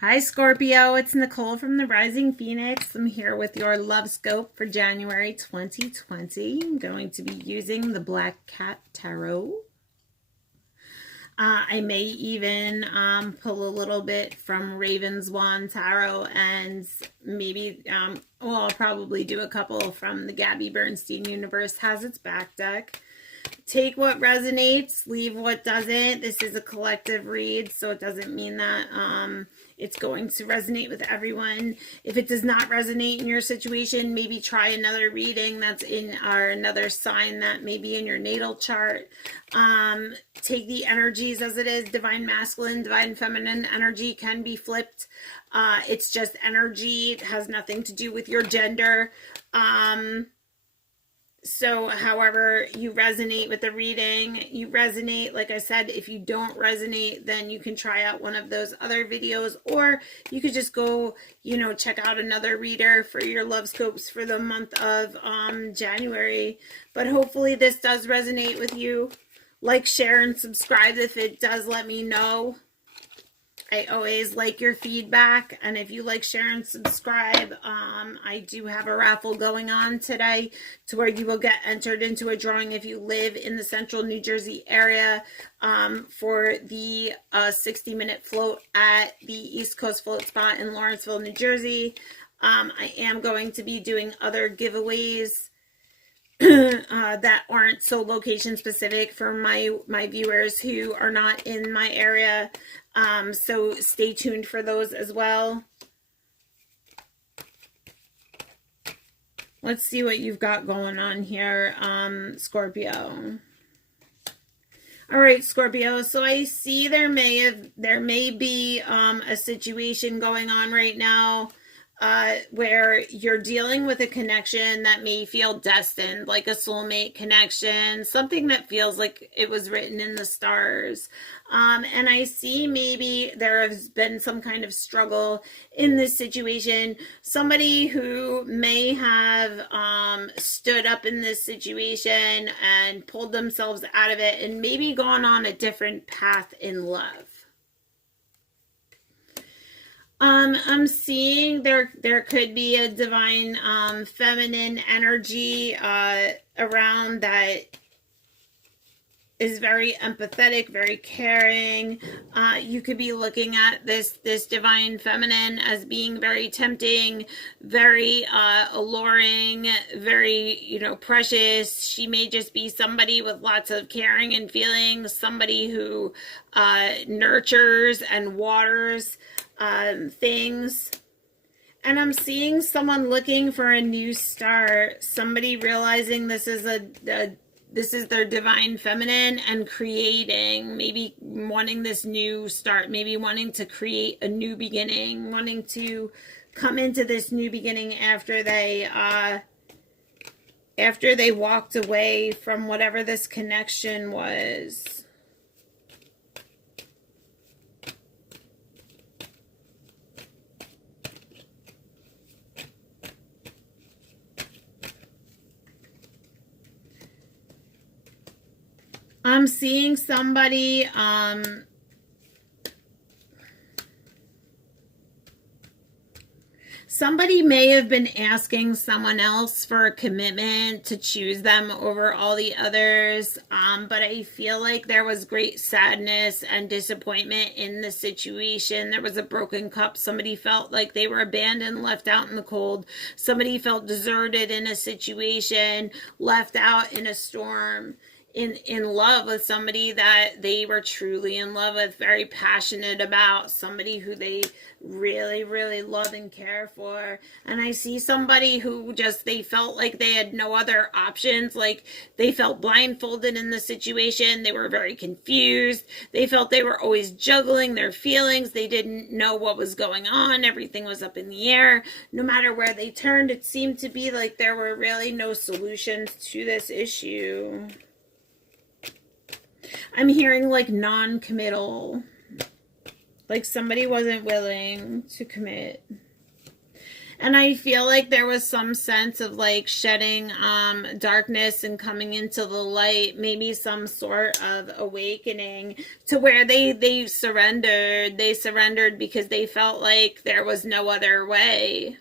Hi Scorpio, it's Nicole from the Rising Phoenix. I'm here with your love scope for January 2020. I'm going to be using the Black Cat Tarot. I may even pull a little bit from Raven's Wand Tarot and maybe, I'll probably do a couple from the Gabby Bernstein Universe Has Its Back deck. Take what resonates, leave what doesn't. This is a collective read, so it doesn't mean that it's going to resonate with everyone. If it does not resonate in your situation, maybe try another reading that's in or another sign that may be in your natal chart. Take the energies as it is. Divine masculine, divine feminine energy can be flipped. It's just energy. It has nothing to do with your gender. So however you resonate with the reading, you resonate. Like I said, if you don't resonate, then you can try out one of those other videos, or you could just go, check out another reader for your love scopes for the month of January. But hopefully this does resonate with you. Like, share, and subscribe if it does. Let me know. I always like your feedback, and if you like, share, and subscribe, I do have a raffle going on today to where you will get entered into a drawing if you live in the central New Jersey area for the 60-minute float at the East Coast Float Spot in Lawrenceville, New Jersey. I am going to be doing other giveaways that aren't so location specific for my viewers who are not in my area. So stay tuned for those as well. Let's see what you've got going on here, Scorpio. All right, Scorpio. So I see there may be a situation going on right now where you're dealing with a connection that may feel destined, like a soulmate connection, something that feels like it was written in the stars. And I see maybe there has been some kind of struggle in this situation. Somebody who may have stood up in this situation and pulled themselves out of it and maybe gone on a different path in love. I'm seeing there could be a divine feminine energy around that is very empathetic, very caring. You could be looking at this divine feminine as being very tempting, very alluring, very, precious. She may just be somebody with lots of caring and feelings, somebody who nurtures and waters things. And I'm seeing someone looking for a new start, somebody realizing this is this is their divine feminine and creating, maybe wanting this new start, maybe wanting to create a new beginning, wanting to come into this new beginning after they walked away from whatever this connection was. I'm seeing somebody, somebody may have been asking someone else for a commitment to choose them over all the others, but I feel like there was great sadness and disappointment in the situation. There was a broken cup. Somebody felt like they were abandoned, left out in the cold. Somebody felt deserted in a situation, left out in a storm. In love with somebody that they were truly in love with, very passionate about, somebody who they really, really love and care for. And I see somebody who just, they felt like they had no other options, like they felt blindfolded in the situation. They were very confused. They felt they were always juggling their feelings. They didn't know what was going on. Everything was up in the air. No matter where they turned, it seemed to be like there were really no solutions to this issue. I'm hearing like non-committal, like somebody wasn't willing to commit. And I feel like there was some sense of like shedding darkness and coming into the light, maybe some sort of awakening to where they surrendered. They surrendered because they felt like there was no other way.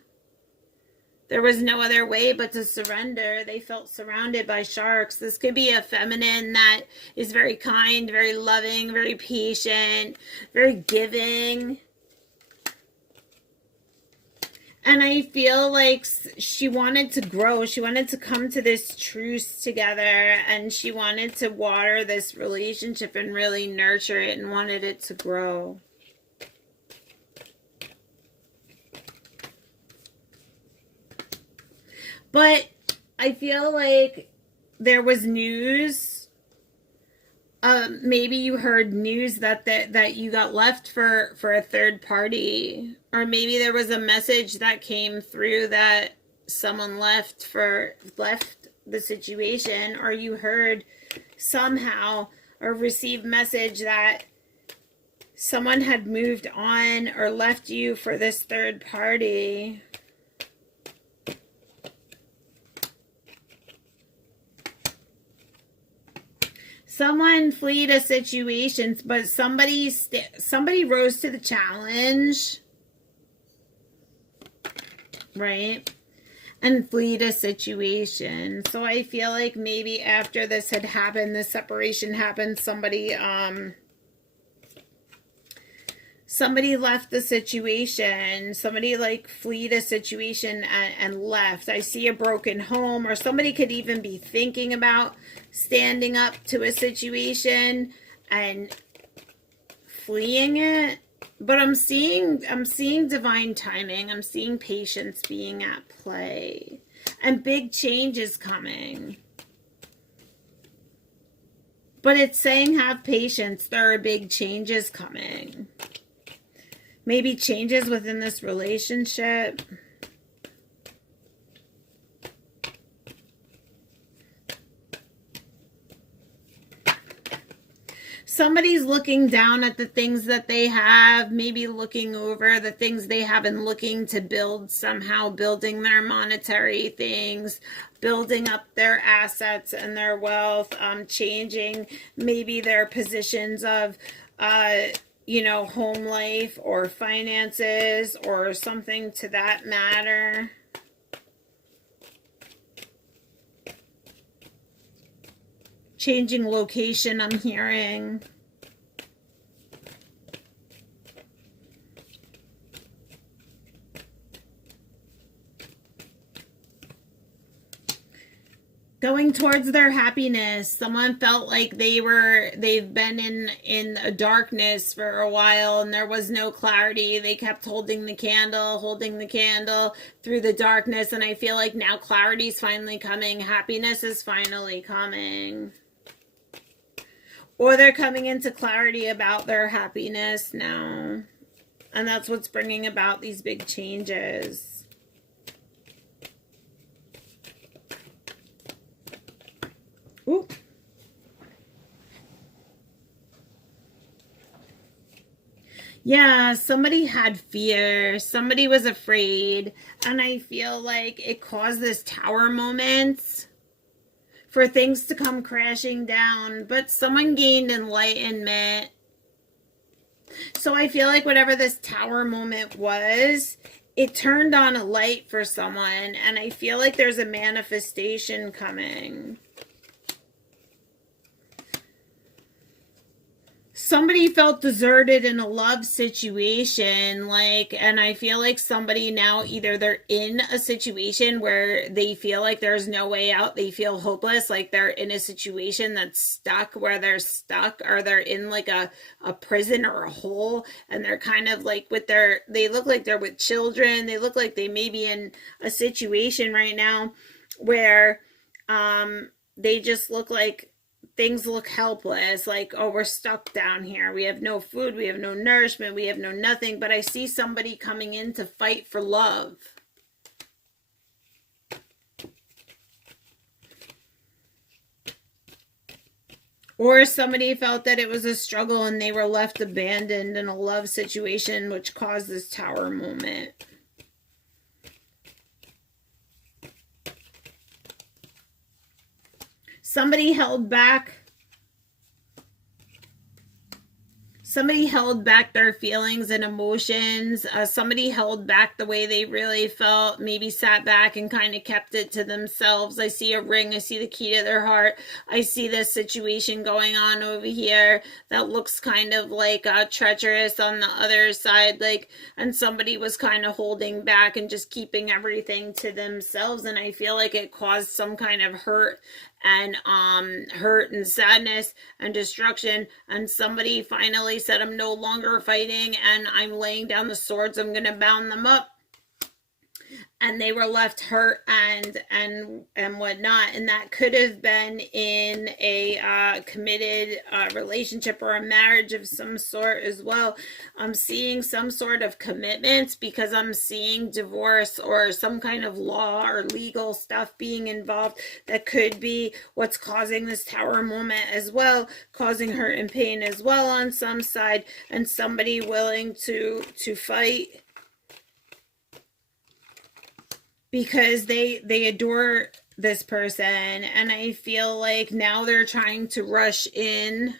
There was no other way but to surrender. They felt surrounded by sharks. This could be a feminine that is very kind, very loving, very patient, very giving. And I feel like she wanted to grow. She wanted to come to this truce together. And she wanted to water this relationship and really nurture it and wanted it to grow. But I feel like there was news. Maybe you heard news that you got left for a third party, or maybe there was a message that came through that someone left the situation, or you heard somehow or received message that someone had moved on or left you for this third party. Someone fled a situation, but somebody rose to the challenge, right? And fled a situation. So I feel like maybe after this had happened, this separation happened, somebody left the situation. Somebody like fled a situation and left. I see a broken home, or somebody could even be thinking about standing up to a situation and fleeing it. But I'm seeing divine timing. I'm seeing patience being at play. And big change is coming. But it's saying have patience. There are big changes coming. Maybe changes within this relationship. Somebody's looking down at the things that they have, maybe looking over the things they have and looking to build somehow, building their monetary things, building up their assets and their wealth, changing maybe their positions of, home life or finances or something to that matter. Changing location, I'm hearing. Going towards their happiness. Someone felt like they've been in a darkness for a while and there was no clarity. They kept holding the candle through the darkness, and I feel like now clarity's finally coming. Happiness is finally coming. Or they're coming into clarity about their happiness now. And that's what's bringing about these big changes. Ooh. Yeah, somebody had fear. Somebody was afraid. And I feel like it caused this tower moment for things to come crashing down. But someone gained enlightenment. So I feel like whatever this tower moment was, it turned on a light for someone. And I feel like there's a manifestation coming. Somebody felt deserted in a love situation, and I feel like somebody now, either they're in a situation where they feel like there's no way out, they feel hopeless, like they're in a situation that's stuck, where they're stuck, or they're in like a prison or a hole, and they're kind of like they look like they're with children, they look like they may be in a situation right now where they just look like things look helpless, like, oh, we're stuck down here. We have no food, we have no nourishment, we have no nothing. But I see somebody coming in to fight for love. Or somebody felt that it was a struggle and they were left abandoned in a love situation, which caused this tower moment. somebody held back. Somebody held back their feelings and emotions. Somebody held back the way they really felt, maybe sat back and kind of kept it to themselves. I see a ring. I see the key to their heart. I see this situation going on over here that looks kind of like treacherous on the other side. Like, and somebody was kind of holding back and just keeping everything to themselves. And I feel like it caused some kind of hurt and sadness and destruction, and somebody finally said, I'm no longer fighting and I'm laying down the swords, I'm gonna bound them up. And they were left hurt and whatnot, and that could have been in a committed relationship or a marriage of some sort as well. I'm seeing some sort of commitment, because I'm seeing divorce or some kind of law or legal stuff being involved. That could be what's causing this Tower moment as well, causing hurt and pain as well on some side, and somebody willing to fight because they adore this person. And I feel like now they're trying to rush in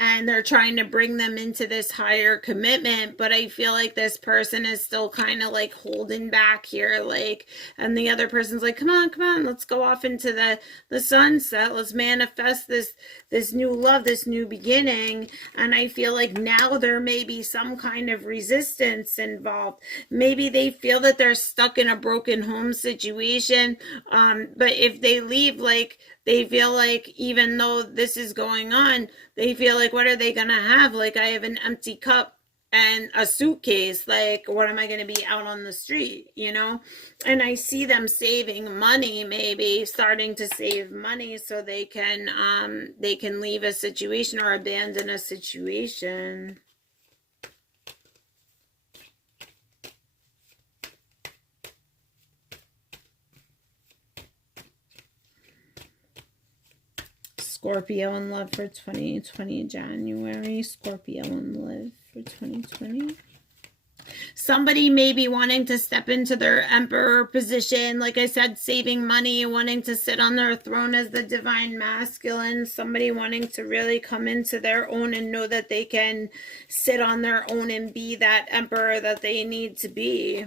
and they're trying to bring them into this higher commitment, but I feel like this person is still kind of like holding back here, like, and the other person's like, come on, let's go off into the sunset, let's manifest this new love, this new beginning. And I feel like now there may be some kind of resistance involved. Maybe they feel that they're stuck in a broken home situation, but if they leave, like, they feel like even though this is going on, they feel like, what are they going to have? Like, I have an empty cup and a suitcase. Like, what am I going to be out on the street, you know? And I see them saving money, maybe starting to save money so they can leave a situation or abandon a situation. Scorpio in love for 2020 January. Scorpio in love for 2020. Somebody may be wanting to step into their emperor position. Like I said, saving money, wanting to sit on their throne as the divine masculine. Somebody wanting to really come into their own and know that they can sit on their own and be that emperor that they need to be.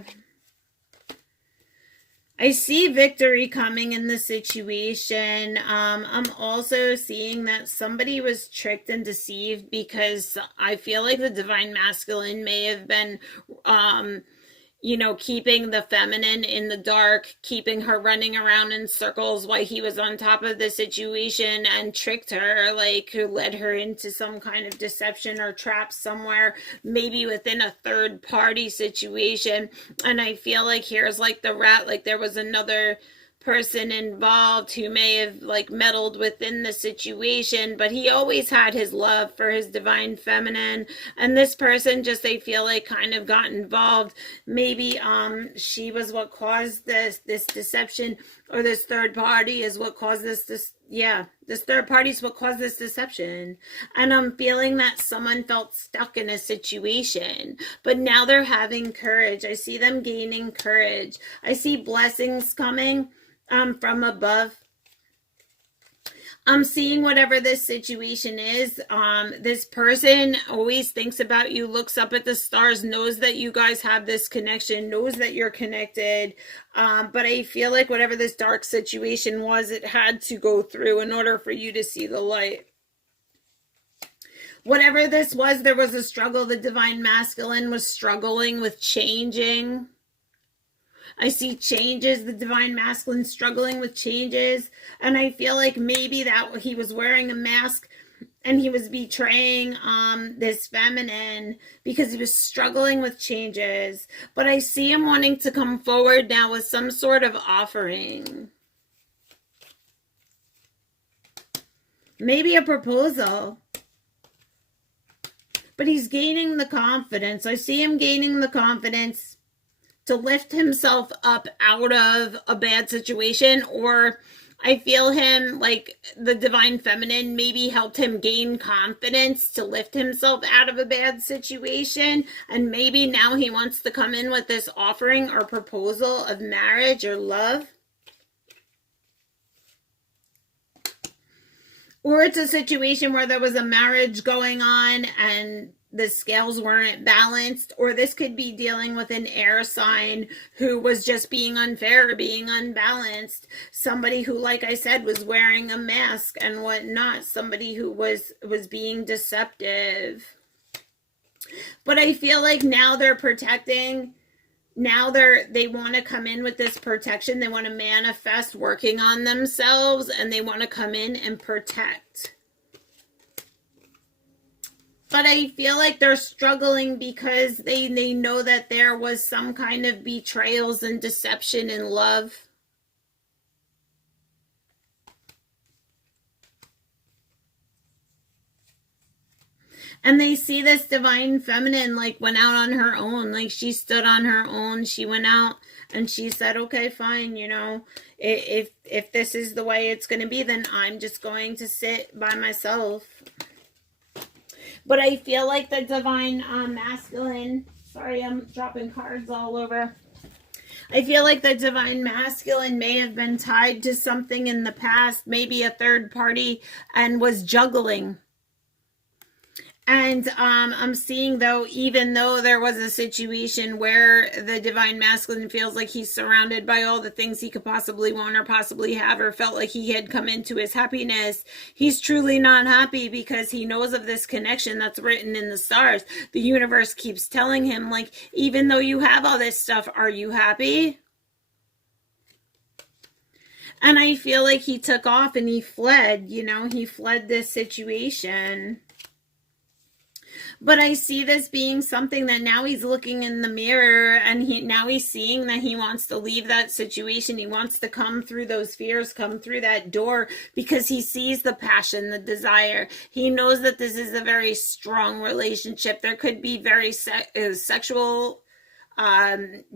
I see victory coming in the situation. I'm also seeing that somebody was tricked and deceived, because I feel like the divine masculine may have been, keeping the feminine in the dark, keeping her running around in circles while he was on top of the situation, and tricked her, like, led her into some kind of deception or trap somewhere, maybe within a third party situation. And I feel like here's like the rat, like there was another person involved who may have like meddled within the situation, but he always had his love for his divine feminine, and this person just, they feel like, kind of got involved. Maybe she was what caused this deception, or this third party is what caused this third party is what caused this deception. And I'm feeling that someone felt stuck in a situation, but now they're having courage. I see them gaining courage. I see blessings coming from above. I'm seeing whatever this situation is. This person always thinks about you, looks up at the stars, knows that you guys have this connection, knows that you're connected. But I feel like whatever this dark situation was, it had to go through in order for you to see the light. Whatever this was, there was a struggle. The divine masculine was struggling with changing. I see changes, the divine masculine struggling with changes. And I feel like maybe that he was wearing a mask and he was betraying this feminine because he was struggling with changes. But I see him wanting to come forward now with some sort of offering. Maybe a proposal. But he's gaining the confidence. I see him gaining the confidence to lift himself up out of a bad situation. Or I feel him, like the divine feminine maybe helped him gain confidence to lift himself out of a bad situation. And maybe now he wants to come in with this offering or proposal of marriage or love. Or it's a situation where there was a marriage going on and the scales weren't balanced. Or this could be dealing with an air sign who was just being unfair, being unbalanced. Somebody who, like I said, was wearing a mask and whatnot. Somebody who was being deceptive. But I feel like now they're protecting. Now they want to come in with this protection. They want to manifest working on themselves, and they want to come in and protect. But I feel like they're struggling because they know that there was some kind of betrayals and deception in love. And they see this divine feminine like went out on her own. Like she stood on her own. She went out and she said, okay, fine, you know, if this is the way it's going to be, then I'm just going to sit by myself. But I feel like the divine masculine, sorry, I'm dropping cards all over. I feel like the divine masculine may have been tied to something in the past, maybe a third party, and was juggling. And I'm seeing, though, even though there was a situation where the divine masculine feels like he's surrounded by all the things he could possibly want or possibly have, or felt like he had come into his happiness, he's truly not happy because he knows of this connection that's written in the stars. The universe keeps telling him, like, even though you have all this stuff, are you happy? And I feel like he took off and he fled, you know, he fled this situation. But I see this being something that now he's looking in the mirror and now he's seeing that he wants to leave that situation. He wants to come through those fears, come through that door, because he sees the passion, the desire. He knows that this is a very strong relationship. There could be very sexual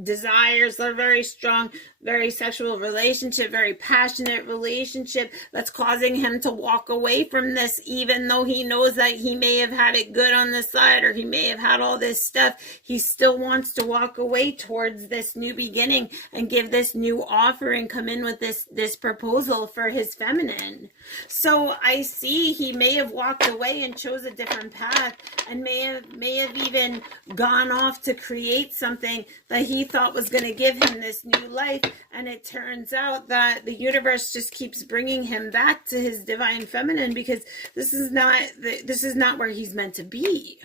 desires. They're very strong, very sexual relationship, very passionate relationship that's causing him to walk away from this, even though he knows that he may have had it good on the side, or he may have had all this stuff. He still wants to walk away towards this new beginning and give this new offer and come in with this proposal for his feminine. So I see he may have walked away and chose a different path, and may have even gone off to create something that he thought was going to give him this new life. And it turns out that the universe just keeps bringing him back to his divine feminine, because this is not where he's meant to be.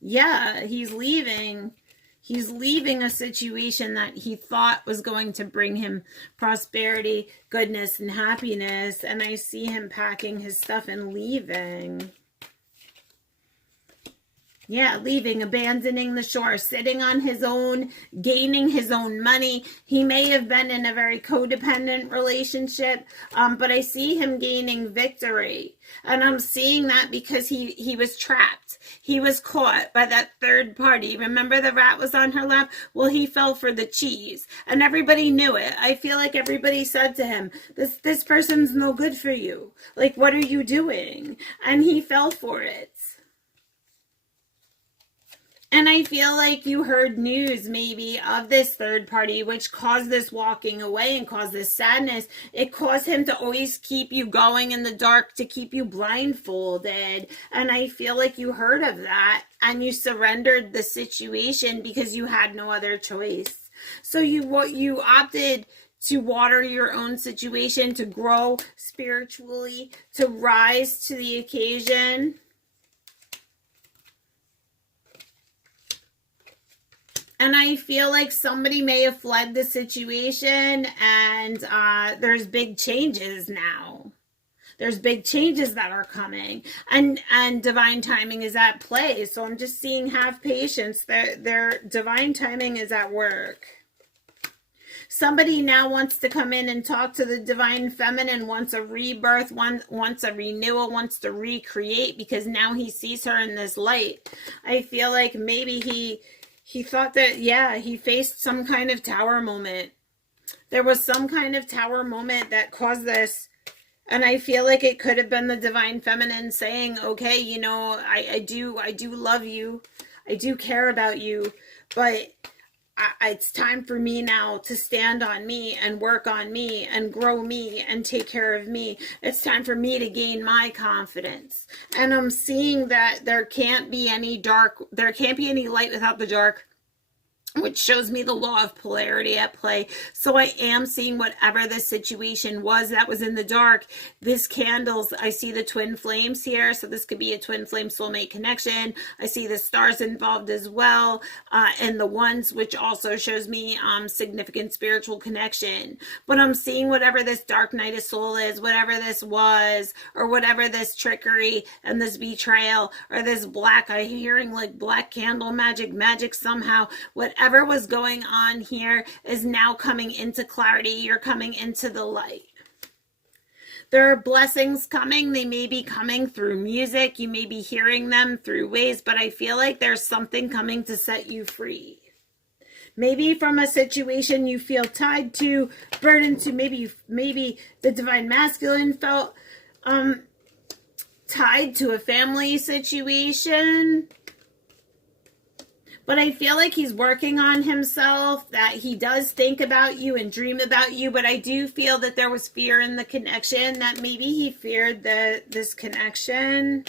Yeah, he's leaving. He's leaving a situation that he thought was going to bring him prosperity, goodness, and happiness. And I see him packing his stuff and leaving. Yeah, leaving, abandoning the shore, sitting on his own, gaining his own money. He may have been in a very codependent relationship, but I see him gaining victory. And I'm seeing that because he was trapped. He was caught by that third party. Remember the rat was on her lap? Well, he fell for the cheese. And everybody knew it. I feel like everybody said to him, this person's no good for you. Like, what are you doing? And he fell for it. And I feel like you heard news maybe of this third party, which caused this walking away and caused this sadness. It caused him to always keep you going in the dark, to keep you blindfolded. And I feel like you heard of that and you surrendered the situation because you had no other choice. So you opted to water your own situation, to grow spiritually, to rise to the occasion. And I feel like somebody may have fled the situation, and there's big changes now. There's big changes that are coming, and divine timing is at play. So I'm just seeing, have patience. Their divine timing is at work. Somebody now wants to come in and talk to the divine feminine, wants a rebirth, wants a renewal, wants to recreate, because now he sees her in this light. I feel like maybe he thought that, yeah, he faced some kind of tower moment. There was some kind of tower moment that caused this. And I feel like it could have been the divine feminine saying, okay, you know, I do love you. I do care about you. But it's time for me now to stand on me and work on me and grow me and take care of me. It's time for me to gain my confidence. And I'm seeing that there can't be any light without the dark, which shows me the law of polarity at play. So I am seeing whatever the situation was that was in the dark. This candles, I see the twin flames here. So this could be a twin flame soulmate connection. I see the stars involved as well. And the ones, which also shows me significant spiritual connection. But I'm seeing whatever this dark night of soul is, whatever this was, or whatever this trickery and this betrayal, or this black, I'm hearing like black candle magic somehow, whatever was going on here is now coming into clarity. You're coming into the light. There are blessings coming. They may be coming through music. You may be hearing them through ways, but I feel like there's something coming to set you free. Maybe from a situation you feel tied to, burdened to. Maybe the divine masculine felt tied to a family situation. But I feel like he's working on himself, that he does think about you and dream about you. But I do feel that there was fear in the connection, that maybe he feared this connection.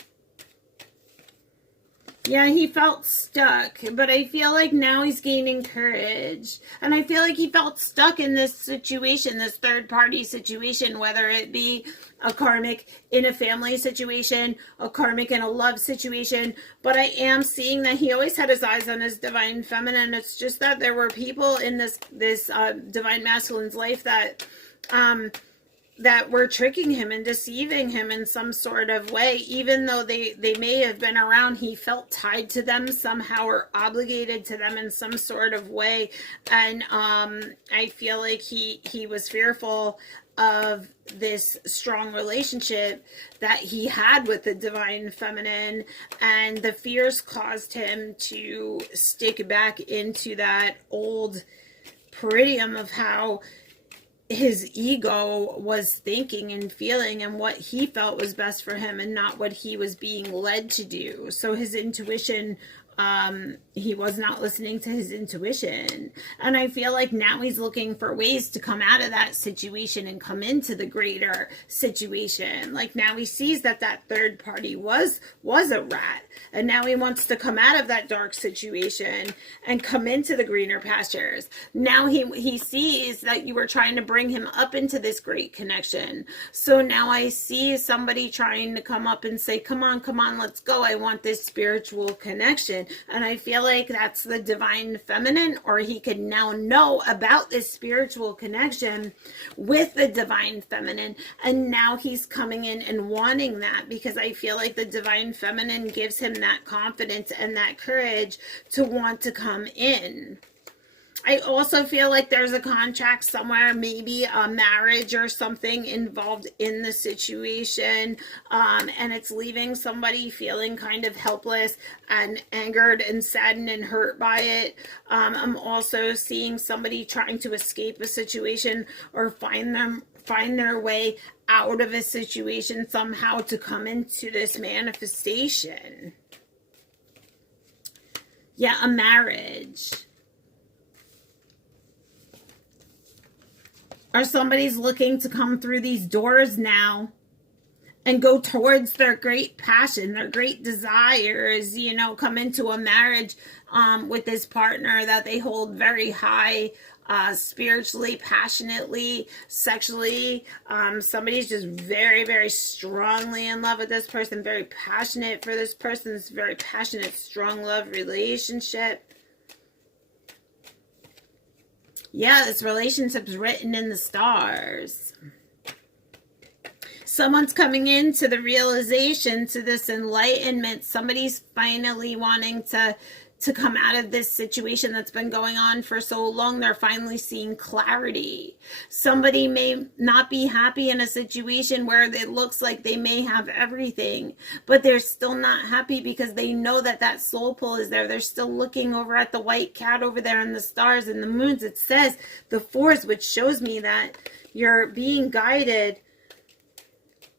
Yeah, he felt stuck, but I feel like now he's gaining courage. And I feel like he felt stuck in this situation, this third-party situation, whether it be a karmic in a family situation, a karmic in a love situation. But I am seeing that he always had his eyes on his divine feminine. It's just that there were people in this divine masculine's life that were tricking him and deceiving him in some sort of way. Even though they may have been around, he felt tied to them somehow or obligated to them in some sort of way. And I feel like he was fearful of this strong relationship that he had with the divine feminine, and the fears caused him to stick back into that old paradigm of how his ego was thinking and feeling and what he felt was best for him and not what he was being led to do. So his intuition, he was not listening to his intuition. And I feel like now he's looking for ways to come out of that situation and come into the greater situation. Like now he sees that third party was a rat. And now he wants to come out of that dark situation and come into the greener pastures. Now he sees that you were trying to bring him up into this great connection. So now I see somebody trying to come up and say, come on, let's go. I want this spiritual connection. And I feel like that's the divine feminine, or he can now know about this spiritual connection with the divine feminine. And now he's coming in and wanting that, because I feel like the divine feminine gives him that confidence and that courage to want to come in. I also feel like there's a contract somewhere, maybe a marriage or something involved in the situation, and it's leaving somebody feeling kind of helpless and angered and saddened and hurt by it. I'm also seeing somebody trying to escape a situation or find their way out of a situation somehow to come into this manifestation. Yeah, a marriage. Or somebody's looking to come through these doors now and go towards their great passion, their great desires, come into a marriage with this partner that they hold very high, spiritually, passionately, sexually. Somebody's just very, very strongly in love with this person, very passionate for this person. It's a very passionate, strong love relationship. Yeah, this relationship's written in the stars. Someone's coming into the realization, to this enlightenment. Somebody's finally wanting to come out of this situation that's been going on for so long. They're finally seeing clarity. Somebody may not be happy in a situation where it looks like they may have everything, but they're still not happy because they know that soul pull is there. They're still looking over at the white cat over there and the stars and the moons. It says the force, which shows me that you're being guided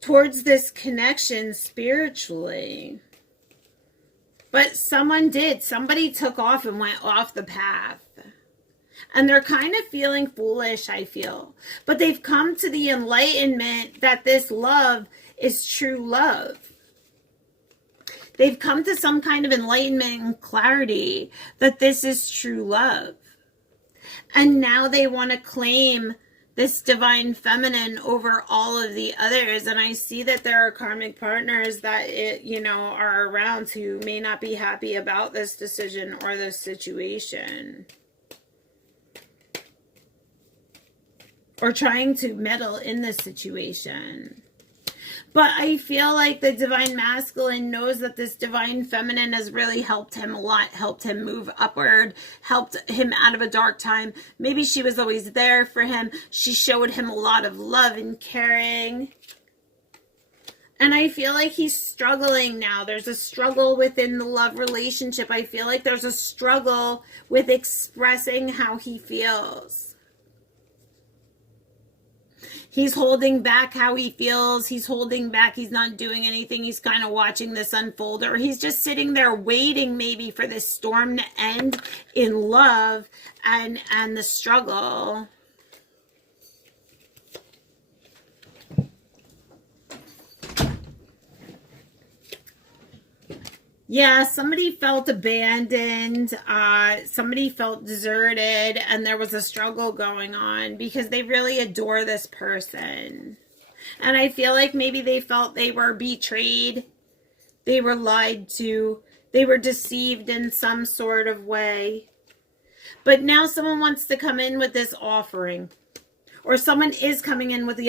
towards this connection spiritually. But somebody took off and went off the path. And they're kind of feeling foolish, I feel. But they've come to the enlightenment that this love is true love. They've come to some kind of enlightenment and clarity that this is true love. And now they want to claim this divine feminine over all of the others. And I see that there are karmic partners that are around who may not be happy about this decision or this situation, or trying to meddle in this situation. But I feel like the divine masculine knows that this divine feminine has really helped him a lot, helped him move upward, helped him out of a dark time. Maybe she was always there for him. She showed him a lot of love and caring. And I feel like he's struggling now. There's a struggle within the love relationship. I feel like there's a struggle with expressing how he feels. He's holding back how he feels. He's holding back. He's not doing anything. He's kind of watching this unfold, or he's just sitting there waiting maybe for this storm to end in love and the struggle. Yeah, somebody felt abandoned, somebody felt deserted, and there was a struggle going on because they really adore this person. And I feel like maybe they felt they were betrayed, they were lied to, they were deceived in some sort of way. But now someone wants to come in with this offering. Or someone is coming in with,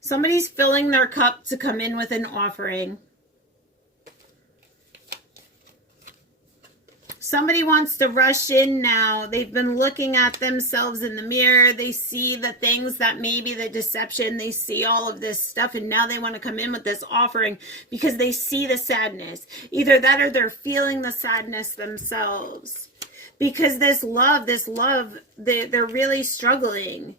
somebody's filling their cup to come in with an offering. Somebody wants to rush in now. They've been looking at themselves in the mirror. They see the things that maybe the deception, they see all of this stuff, and now they want to come in with this offering because they see the sadness. Either that or they're feeling the sadness themselves. Because this love, they're really struggling.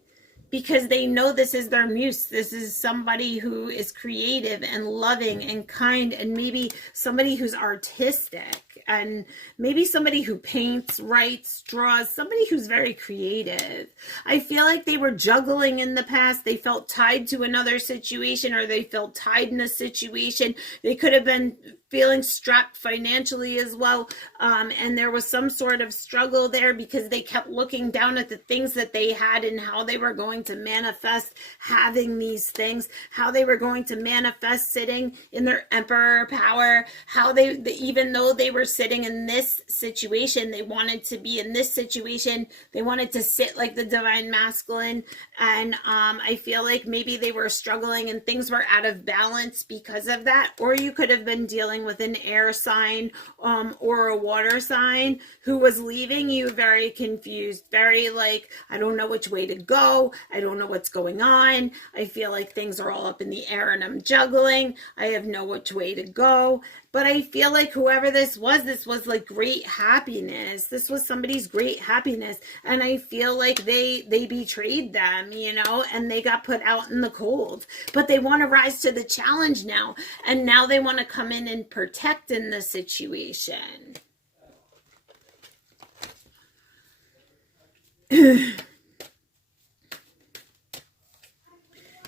Because they know this is their muse. This is somebody who is creative and loving and kind, and maybe somebody who's artistic, and maybe somebody who paints, writes, draws, somebody who's very creative. I feel like they were juggling in the past. They felt tied to another situation, or they felt tied in a situation. They could have been feeling strapped financially as well, and there was some sort of struggle there because they kept looking down at the things that they had and how they were going to manifest having these things, how they were going to manifest sitting in their emperor power, how they even though they were sitting in this situation, they wanted to be in this situation, they wanted to sit like the divine masculine. And I feel like maybe they were struggling and things were out of balance because of that. Or you could have been dealing with an air sign or a water sign who was leaving you very confused, very like, I don't know which way to go, I don't know what's going on, I feel like things are all up in the air and I'm juggling, I have no which way to go. But I feel like whoever this was like great happiness. This was somebody's great happiness. And I feel like they betrayed them, and they got put out in the cold. But they want to rise to the challenge now. And now they want to come in and protect in the situation.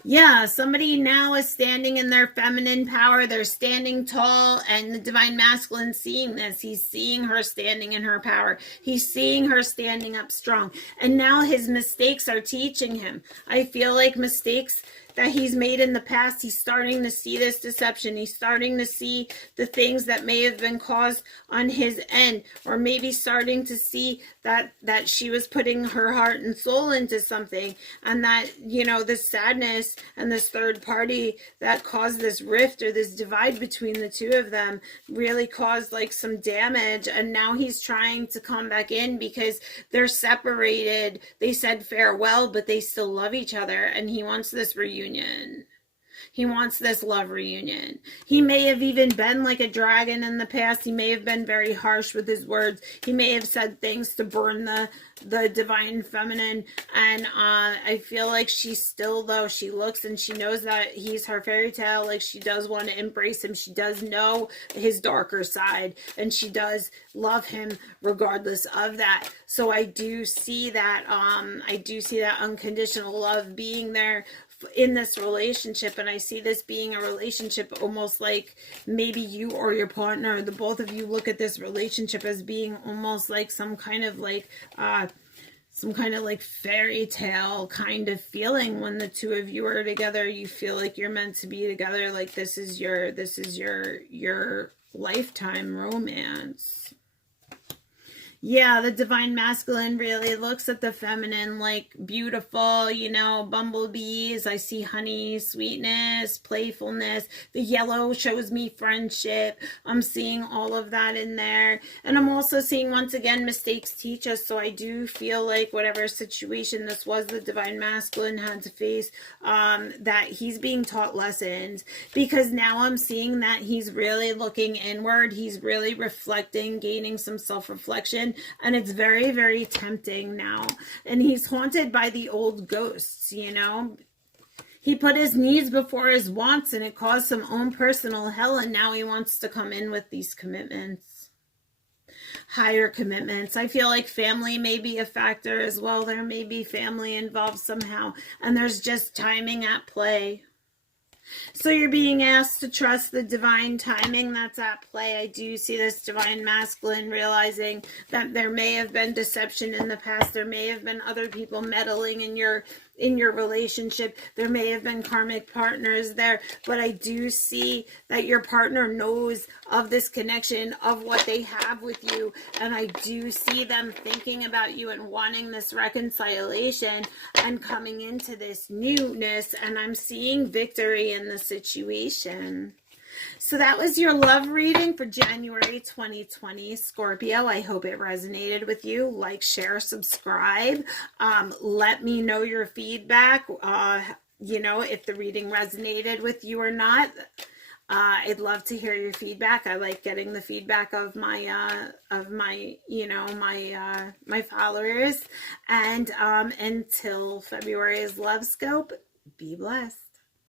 Yeah, somebody now is standing in their feminine power. They're standing tall, and the divine masculine seeing this. He's seeing her standing in her power. He's seeing her standing up strong. And now his mistakes are teaching him. I feel like mistakes that he's made in the past, he's starting to see this deception. He's starting to see the things that may have been caused on his end, or maybe starting to see that she was putting her heart and soul into something, and that, this sadness and this third party that caused this rift or this divide between the two of them really caused like some damage. And now he's trying to come back in because they're separated. They said farewell, but they still love each other, and he wants this reunion. He wants this love reunion. He may have even been like a dragon in the past. He may have been very harsh with his words. He may have said things to burn the divine feminine. And I feel like she still, though, she looks and she knows that he's her fairy tale. Like, she does want to embrace him. She does know his darker side. And she does love him regardless of that. So I do see that unconditional love being there in this relationship. And I see this being a relationship almost like maybe you or your partner, the both of you, look at this relationship as being almost like some kind of like fairy tale kind of feeling. When the two of you are together, you feel like you're meant to be together. Like this is your lifetime romance. Yeah, the divine masculine really looks at the feminine like beautiful, you know, bumblebees. I see honey, sweetness, playfulness. The yellow shows me friendship. I'm seeing all of that in there. And I'm also seeing, once again, mistakes teach us. So I do feel like whatever situation this was, the divine masculine had to face, that he's being taught lessons. Because now I'm seeing that he's really looking inward. He's really reflecting, gaining some self-reflection. And it's very, very tempting now. And he's haunted by the old ghosts, you know. He put his needs before his wants, and it caused some own personal hell. And now he wants to come in with these commitments. Higher commitments. I feel like family may be a factor as well. There may be family involved somehow. And there's just timing at play. So you're being asked to trust the divine timing that's at play. I do see this divine masculine realizing that there may have been deception in the past. There may have been other people meddling in your relationship. There may have been karmic partners there, but I do see that your partner knows of this connection, of what they have with you, and I do see them thinking about you and wanting this reconciliation and coming into this newness, and I'm seeing victory in the situation. So that was your love reading for January 2020, Scorpio. I hope it resonated with you. Like, share, subscribe. Let me know your feedback. You know, if the reading resonated with you or not. I'd love to hear your feedback. I like getting the feedback of my followers. And until February's Love Scope, be blessed.